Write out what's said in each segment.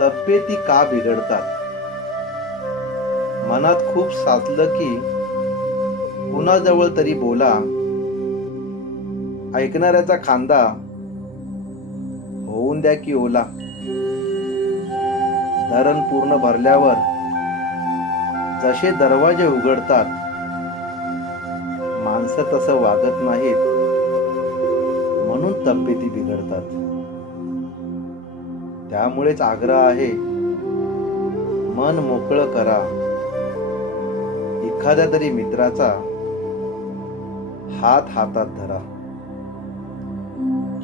तब्येती का बिघडतात? मनात खूप साचलं की कुणाजवळ तरी बोला. ऐकणाऱ्याचा खांदा होऊन द्या की ओला. धरण पूर्ण भरल्यावर जसे दरवाजे उघडतात, माणसं तसं वागत नाहीत, म्हणून तब्येती बिघडतात. त्यामुळेच आग्रह आहे, मन मोकळं करा. एखाद्या तरी मित्राचा हात हातात धरा.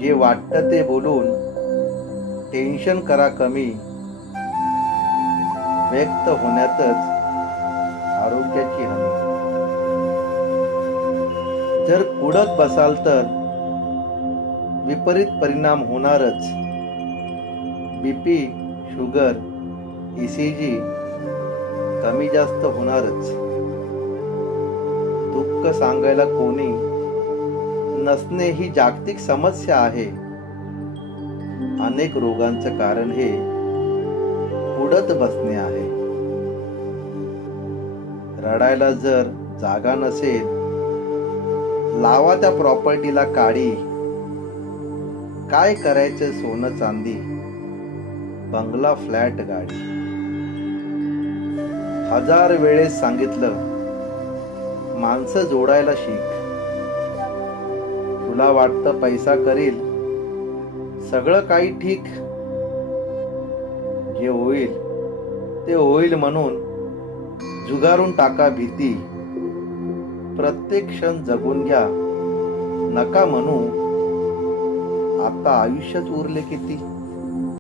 जे वाटतं ते बोलून टेन्शन करा कमी. व्यक्त होण्यातच आरोग्याची हमी. जर कुडत बसाल तर विपरीत परिणाम होणारच. बीपी, शुगर, ECG कमी जास्त होणारच. दुःख सांगायला कोणी नसणे ही जागतिक समस्या आहे. अनेक रोगांचं कारण हे कुडत बसणे आहे. रडायला जर जागा नसेल, लावा त्या प्रॉपर्टीला काडी. काय करायचं सोनं चांदी, बंगला फ्लॅट गाडी. हजार वेळेस सांगितलं, माणसं जोडायला शिक. तुला वाटतं पैसा करील सगळं काही ठीक. जे होईल ते होईल म्हणून जुगारून टाका भीती. प्रत्येक क्षण जगून घ्या, नका म्हणू आता आयुष्यच उरले किती.